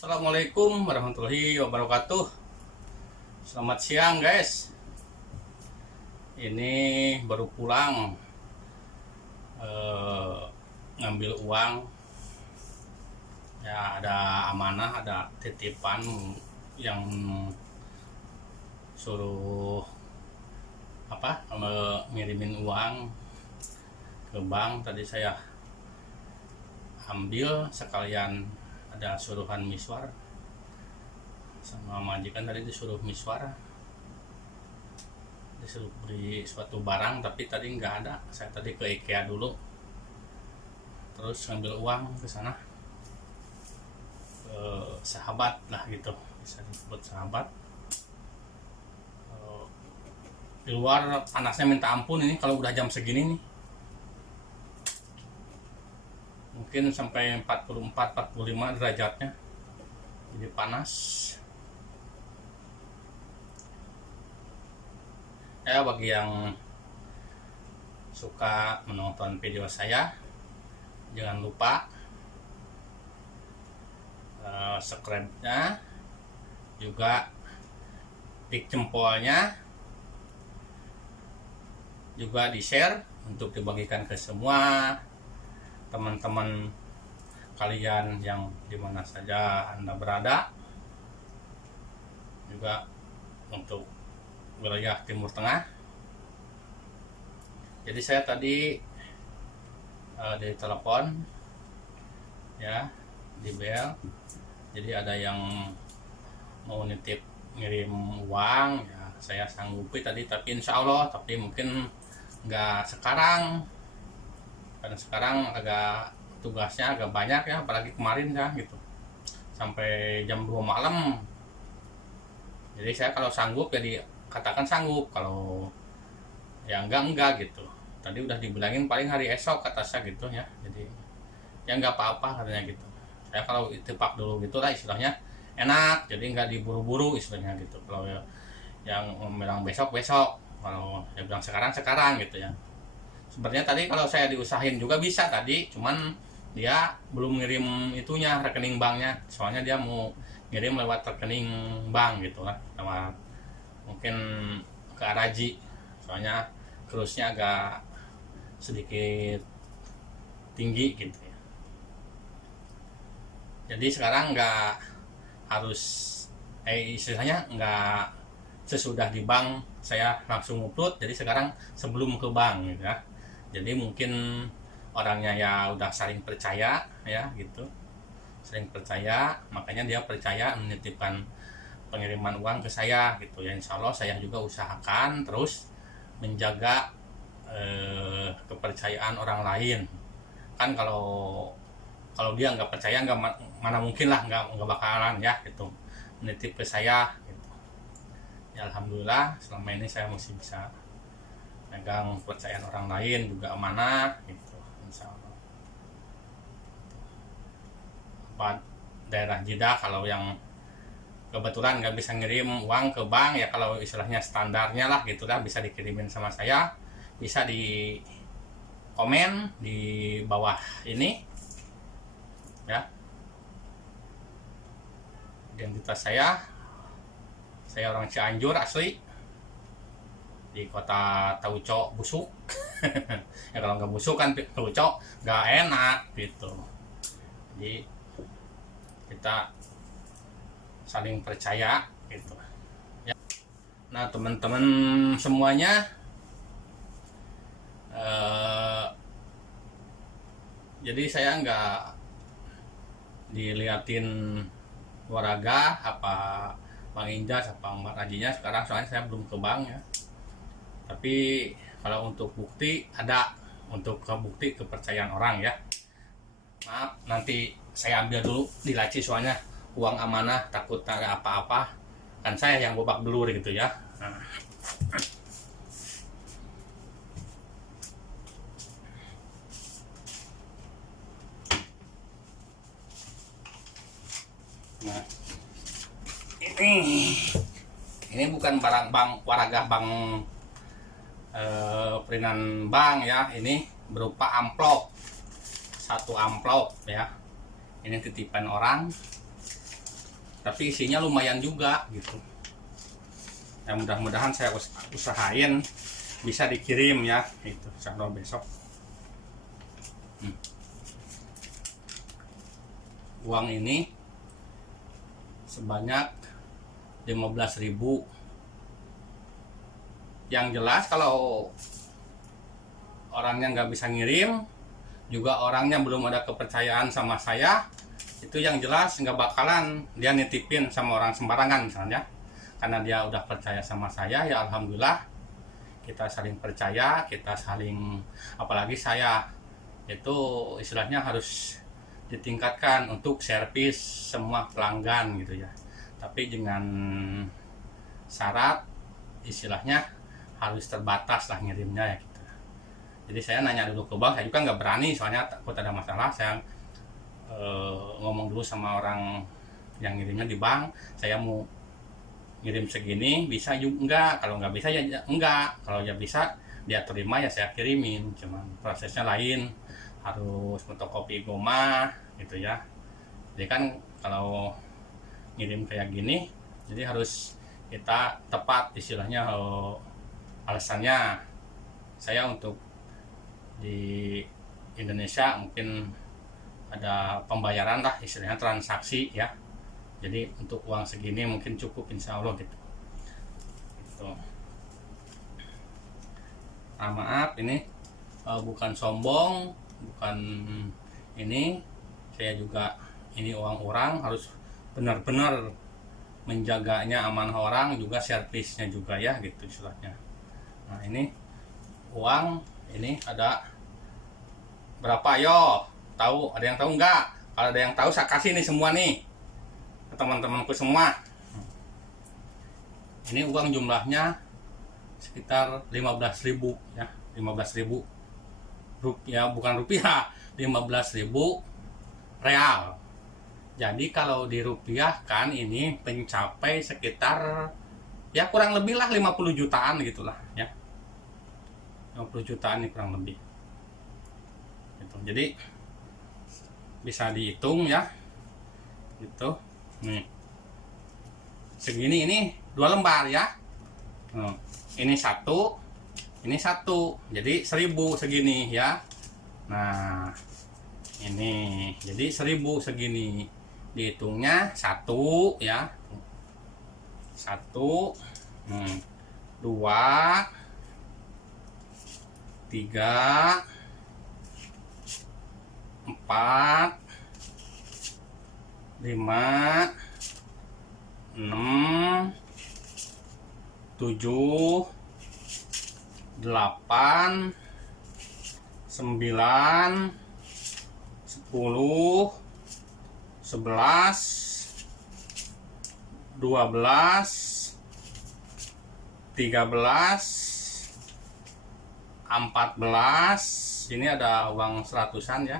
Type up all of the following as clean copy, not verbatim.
Assalamualaikum warahmatullahi wabarakatuh. Selamat siang guys. Ini baru pulang ngambil uang. Ya ada amanah, ada titipan yang suruh ngirimin uang ke bank. Tadi saya ambil sekalian, ada suruhan miswar sama majikan. Tadi disuruh miswar, disuruh beli suatu barang, tapi tadi nggak ada. Saya tadi ke IKEA dulu, terus ngambil uang ke sana, ke sahabat lah gitu, bisa disebut sahabat. Di luar panasnya minta ampun ini kalau udah jam segini nih, mungkin sampai 44-45 derajatnya, jadi panas ya. Bagi yang suka menonton video saya, jangan lupa subscribe-nya, juga klik jempolnya, juga di share untuk dibagikan ke semua teman-teman kalian yang dimana saja Anda berada, juga untuk wilayah Timur Tengah. Jadi saya tadi ditelepon ya, di bel. Jadi ada yang mau nitip ngirim uang ya, saya sanggupi tadi, tapi insya Allah, tapi mungkin nggak sekarang, karena sekarang agak tugasnya agak banyak ya, apalagi kemarin ya gitu, sampai jam 2 malam. Jadi saya kalau sanggup jadi katakan sanggup, kalau ya enggak gitu. Tadi udah dibilangin paling hari esok kata saya gitu ya, jadi ya nggak apa-apa katanya gitu. Saya kalau itipak dulu gitu lah istilahnya, enak, jadi nggak diburu-buru istilahnya gitu. Kalau yang bilang besok, kalau dia bilang sekarang gitu ya. Sebenarnya tadi kalau saya diusahain juga bisa tadi, cuman dia belum ngirim itunya, rekening banknya. Soalnya dia mau ngirim lewat rekening bank gitu kan, lewat mungkin ke Araji. Soalnya kursusnya agak sedikit tinggi gitu ya. Jadi sekarang nggak harus istilahnya nggak sesudah di bank saya langsung upload. Jadi sekarang sebelum ke bank gitu ya. Jadi mungkin orangnya ya udah saling percaya ya gitu, saling percaya, makanya dia percaya menitipkan pengiriman uang ke saya gitu ya. Insya Allah saya juga usahakan terus menjaga kepercayaan orang lain kan. Kalau dia nggak percaya, mana mungkin lah, nggak bakalan ya gitu menitip ke saya gitu. Ya alhamdulillah selama ini saya masih bisa megang kepercayaan orang lain, juga amanah gitu, insya Allah. Daerah Jeddah kalau yang kebetulan nggak bisa ngirim uang ke bank ya, kalau istilahnya standarnya lah gitu lah, bisa dikirimin sama saya. Bisa di komen di bawah ini ya, identitas saya orang Cianjur asli, di kota Tauco busuk. Ya kalau nggak busuk kan Tauco nggak enak gitu. Jadi kita saling percaya gitu ya. Nah teman-teman semuanya, jadi saya nggak diliatin waraga apa Bang Injas apa Mbak Rajinya sekarang, soalnya saya belum ke bank ya. Tapi kalau untuk bukti ada, untuk bukti kepercayaan orang ya. Maaf nanti saya ambil dulu di laci, soalnya uang amanah, takut ada apa-apa kan, saya yang babak belur gitu ya. Nah ini bukan barang bank waraga bank perinan bank ya, ini berupa amplop, satu amplop ya. Ini titipan orang tapi isinya lumayan juga gitu. Ya mudah-mudahan saya usahain bisa dikirim ya, itu insya Allah besok. Uang ini sebanyak 15.000. Yang jelas kalau orangnya nggak bisa ngirim, juga orangnya belum ada kepercayaan sama saya, itu yang jelas nggak bakalan dia nitipin sama orang sembarangan misalnya. Karena dia udah percaya sama saya, ya alhamdulillah kita saling percaya, kita saling, apalagi saya itu istilahnya harus ditingkatkan untuk servis semua pelanggan gitu ya. Tapi dengan syarat istilahnya harus terbatas lah ngirimnya ya gitu. Jadi saya nanya dulu ke bank, saya juga nggak berani soalnya takut ada masalah. Saya ngomong dulu sama orang yang ngirimnya di bank, saya mau ngirim segini, bisa juga enggak, kalau nggak bisa ya enggak, kalau ya bisa dia terima ya saya kirimin, cuman prosesnya lain, harus fotokopi goma gitu ya. Jadi kan kalau ngirim kayak gini, jadi harus kita tepat istilahnya alasannya. Saya untuk di Indonesia mungkin ada pembayaran lah istilahnya, transaksi ya. Jadi untuk uang segini mungkin cukup insya Allah gitu. Nah, maaf ini bukan sombong, bukan ini, saya juga ini uang orang harus benar-benar menjaganya, amanah orang juga, servisnya juga ya gitu istilahnya. Nah ini uang ini ada berapa yo? Tahu? Ada yang tahu nggak? Kalau ada yang tahu saya kasih nih semua nih ke teman-temanku semua. Ini uang jumlahnya sekitar 15.000 ya, 15.000 rupiah, bukan rupiah, 15.000 real. Jadi kalau dirupiahkan ini mencapai sekitar ya kurang lebih lah 50 jutaan gitulah ya. 50 jutaan ini kurang lebih. Gitu. Jadi bisa dihitung ya. Gitu. Nih. Segini ini 2 lembar ya. Ini satu, ini satu. Jadi 1.000 segini ya. Nah, ini jadi 1.000 segini. Dihitungnya 1 ya. 1 2 3 4 5 6 7 8 9 10 11 12 13 14. Ini ada uang 100-an ya,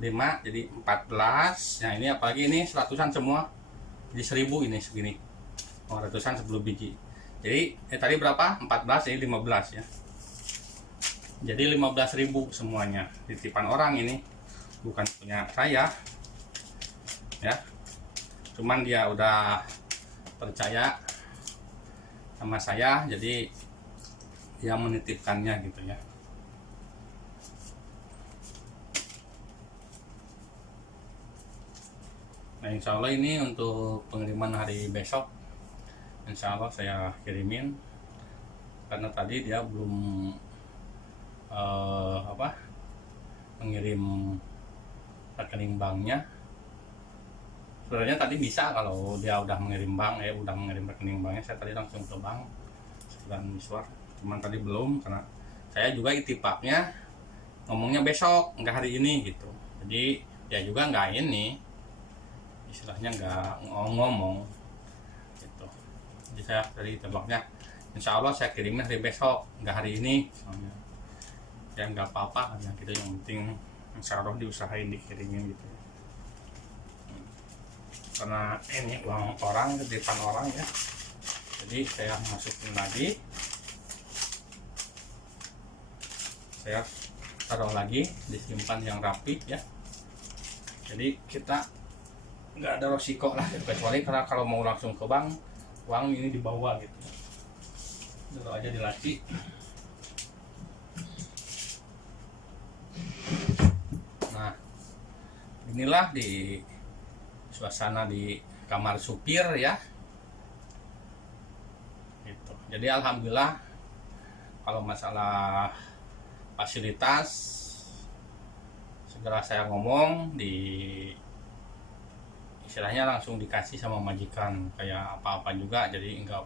5 jadi 14. Nah ini apalagi ini 100-an semua, jadi 1.000 ini segini, uang 100-an 10 biji. Jadi tadi berapa? 14, ini 15 ya. Jadi 15.000 semuanya, titipan orang ini, bukan punya saya ya. Cuman dia udah percaya sama saya, jadi dia menitipkannya gitu ya. Nah insya Allah ini untuk pengiriman hari besok, insya Allah saya kirimin, karena tadi dia belum mengirim rekening banknya. Sebenarnya tadi bisa kalau dia udah mengirim bank, udah mengirim rekening banknya, saya tadi langsung ke bank dan miswar. Cuman tadi belum, karena saya juga itipaknya ngomongnya besok, nggak hari ini gitu. Jadi ya juga nggak ini, istilahnya nggak ngomong gitu. Jadi saya tadi itipaknya insya Allah saya kirimnya hari besok, nggak hari ini soalnya. Ya nggak apa-apa kan gitu, yang penting insya Allah diusahain dikirimin gitu. Karena ini uang orang, titipan orang ya, jadi saya masukin lagi, saya taruh lagi, disimpan yang rapi ya. Jadi kita nggak ada resiko lah gitu. Kecuali karena kalau mau langsung ke bank, uang ini dibawa gitu, dulu aja di laci. Nah, inilah di suasana di kamar supir ya gitu. Jadi alhamdulillah kalau masalah fasilitas segera saya ngomong, di istilahnya langsung dikasih sama majikan, kayak apa-apa juga. Jadi enggak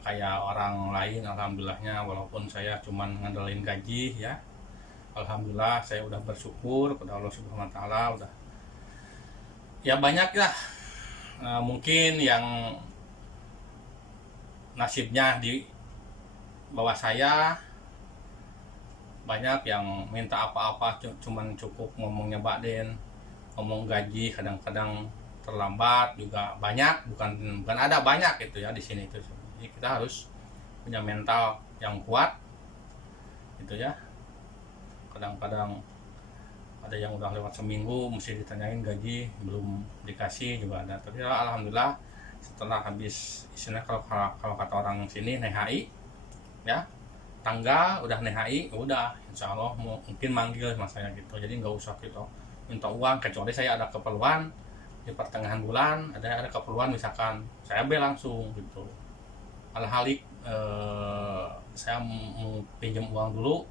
kayak orang lain. Alhamdulillahnya, walaupun saya cuman ngandelin gaji ya, alhamdulillah saya udah bersyukur kepada Allah Subhanahu wa taala. Udah ya banyak lah mungkin yang nasibnya di bawah saya, banyak yang minta apa-apa cuman cukup ngomongnya Baden, ngomong gaji kadang-kadang terlambat juga banyak, bukan ada banyak gitu ya di sini itu. Jadi kita harus punya mental yang kuat gitu ya. Kadang-kadang ada yang udah lewat seminggu mesti ditanyain gaji belum dikasih juga ada. Tapi alhamdulillah setelah habis istilahnya kalau kata orang sini NHI ya, tanggal udah NHI udah insya Allah mungkin manggil mas saya gitu. Jadi nggak usah gitu minta uang, kecuali saya ada keperluan di pertengahan bulan, ada keperluan misalkan saya bel langsung gitu. Alhalik saya mau pinjam uang dulu,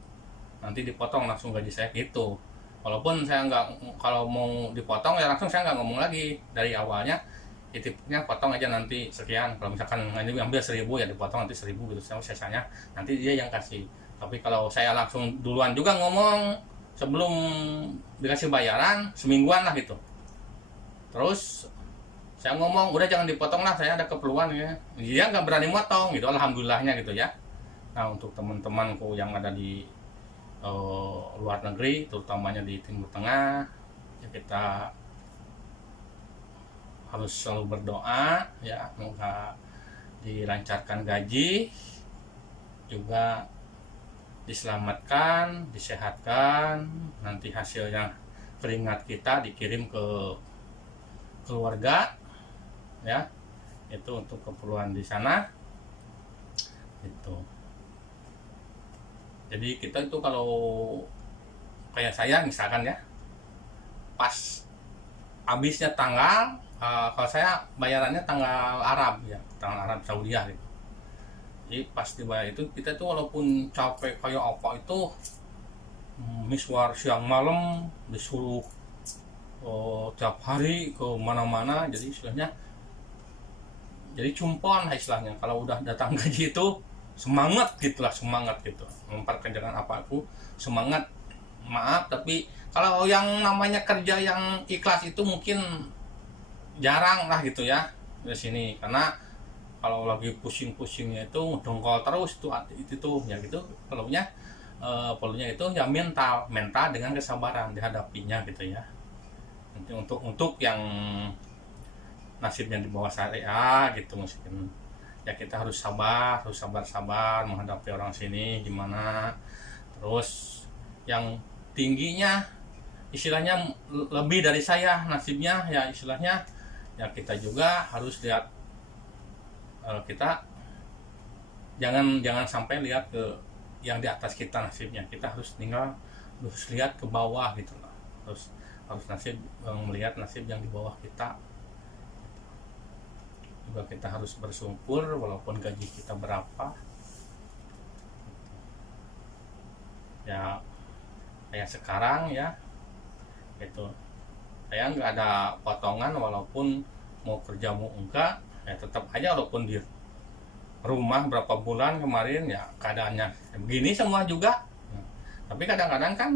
nanti dipotong langsung gaji saya gitu. Walaupun saya nggak, kalau mau dipotong ya langsung saya nggak ngomong lagi dari awalnya, titipnya potong aja nanti sekian. Kalau misalkan ambil 1.000 ya dipotong nanti 1.000 gitu, sisanya nanti dia yang kasih. Tapi kalau saya langsung duluan juga ngomong sebelum dikasih bayaran semingguan lah gitu, terus saya ngomong udah jangan dipotong lah, saya ada keperluan ya, dia nggak berani motong gitu. Alhamdulillahnya gitu ya. Nah, untuk teman-temanku yang ada di luar negeri, terutamanya di Timur Tengah ya, kita harus selalu berdoa ya, semoga dilancarkan gaji, juga diselamatkan, disehatkan, nanti hasilnya keringat kita dikirim ke keluarga ya, itu untuk keperluan di sana itu. Jadi kita itu kalau kayak saya misalkan ya, pas habisnya tanggal kalau saya bayarannya tanggal Arab ya, tanggal Arab Saudiah gitu. Jadi pas dibayar itu kita tuh walaupun capek kayak apa itu, miswar siang malam disuruh tiap hari ke mana-mana, jadi istilahnya jadi cumpon lah istilahnya. Kalau udah datang gaji itu semangat gitulah, semangat gitu memperkerjakan apa aku semangat. Maaf tapi kalau yang namanya kerja yang ikhlas itu mungkin jarang lah gitu ya di sini, karena kalau lagi pusing-pusingnya itu dongkol terus itu tuh ya gitu. Perlunya itu ya mental dengan kesabaran dihadapinya gitu ya. Nanti untuk yang nasibnya di bawah saya gitu, mungkin ya kita harus sabar menghadapi orang sini gimana. Terus yang tingginya istilahnya lebih dari saya nasibnya ya, istilahnya ya kita juga harus lihat, kita jangan sampai lihat ke yang di atas kita nasibnya, kita harus lihat ke bawah gitu lah. Harus melihat nasib yang di bawah kita. Juga kita harus bersyukur walaupun gaji kita berapa ya, kayak sekarang ya itu saya nggak ada potongan, walaupun mau kerja mau enggak ya tetap aja, walaupun di rumah berapa bulan kemarin ya keadaannya begini semua juga. Tapi kadang-kadang kan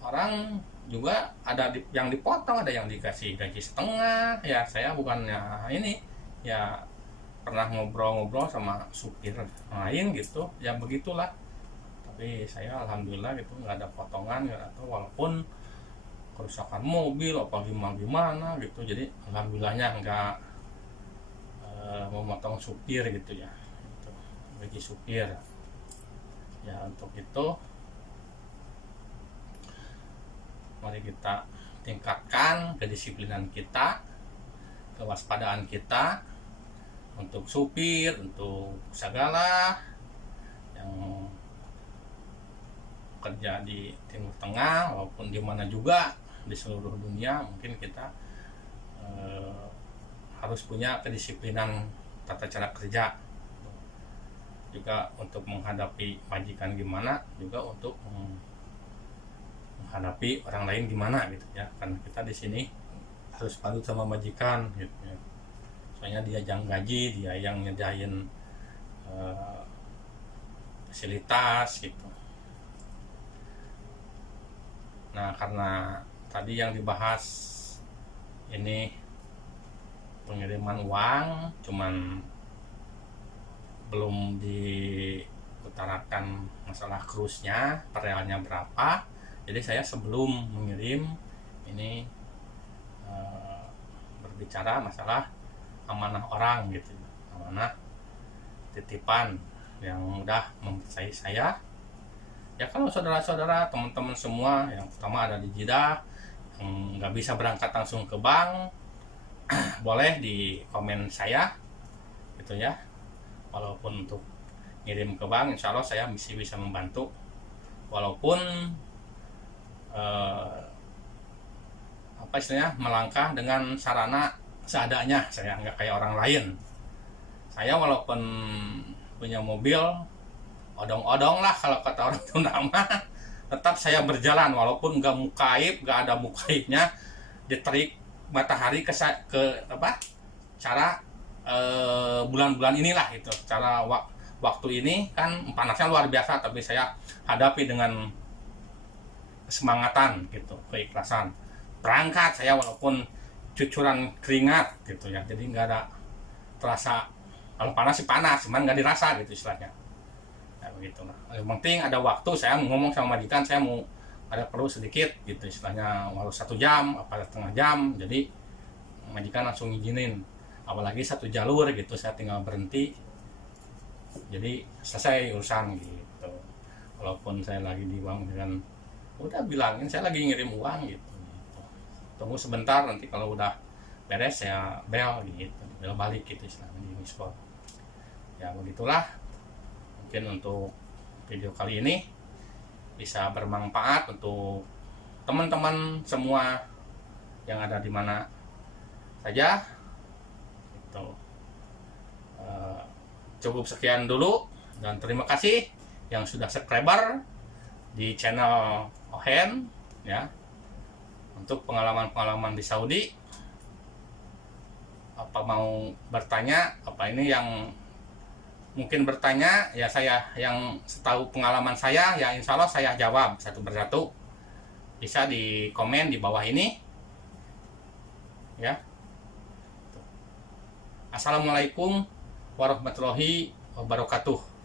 orang juga ada yang dipotong, ada yang dikasih gaji setengah ya. Saya bukannya ini ya, pernah ngobrol-ngobrol sama supir lain gitu ya, begitulah. Tapi saya alhamdulillah gitu nggak ada potongan, nggak ada, walaupun kerusakan mobil apa gimana gitu. Jadi alhamdulillahnya nggak memotong supir gitu ya, gitu. Gaji supir ya. Untuk itu mari kita tingkatkan kedisiplinan kita, kewaspadaan kita untuk supir, untuk segala yang kerja di Timur Tengah maupun di mana juga di seluruh dunia. Mungkin kita harus punya kedisiplinan tata cara kerja juga untuk menghadapi majikan gimana, juga untuk menghadapi orang lain gimana gitu ya. Karena kita di sini harus patuh sama majikan gitu ya. Soalnya dia yang gaji, dia yang nyediain fasilitas gitu. Nah, karena tadi yang dibahas ini pengiriman uang, cuman belum diutarakan masalah cruise-nya, per realnya berapa. Jadi saya sebelum mengirim ini berbicara masalah amanah orang gitu, amanah titipan yang udah mempercayai saya. Ya kalau saudara-saudara, teman-teman semua yang pertama ada di Jeddah, yang nggak bisa berangkat langsung ke bank, boleh di komen saya gitu ya. Walaupun untuk ngirim ke bank, insya Allah saya masih bisa membantu. Walaupun apa istilahnya, melangkah dengan sarana seadanya, saya nggak kayak orang lain. Saya walaupun punya mobil odong-odong lah kalau kata orang Sunda mah, tetap saya berjalan walaupun nggak mukaib, nggak ada mukaibnya, diterik matahari ke apa cara bulan-bulan inilah itu, cara waktu ini kan panasnya luar biasa, tapi saya hadapi dengan kesemangatan gitu, keikhlasan. Berangkat saya walaupun cucuran keringat gitu ya, jadi nggak ada terasa, kalau panas sih panas, cuman nggak dirasa gitu istilahnya. Ya begitu lah. Yang penting ada waktu, saya ngomong sama majikan saya mau ada perlu sedikit gitu istilahnya, walau 1 jam apa setengah jam, jadi majikan langsung izinin. Apalagi 1 jalur gitu, saya tinggal berhenti, jadi selesai urusan gitu. Walaupun saya lagi di bank dengan udah bilangin saya lagi ngirim uang gitu, tunggu sebentar, nanti kalau udah beres saya bel gitu, bel balik gitu istilahnya di miss call. Ya begitulah, mungkin untuk video kali ini bisa bermanfaat untuk teman-teman semua yang ada di mana saja gitu. Cukup sekian dulu, dan terima kasih yang sudah subscriber di channel Ohen ya, untuk pengalaman-pengalaman di Saudi. Apa mau bertanya, apa ini yang mungkin bertanya ya, saya yang setahu pengalaman saya ya insya Allah saya jawab satu persatu. Bisa di komen di bawah ini ya. Assalamualaikum warahmatullahi wabarakatuh.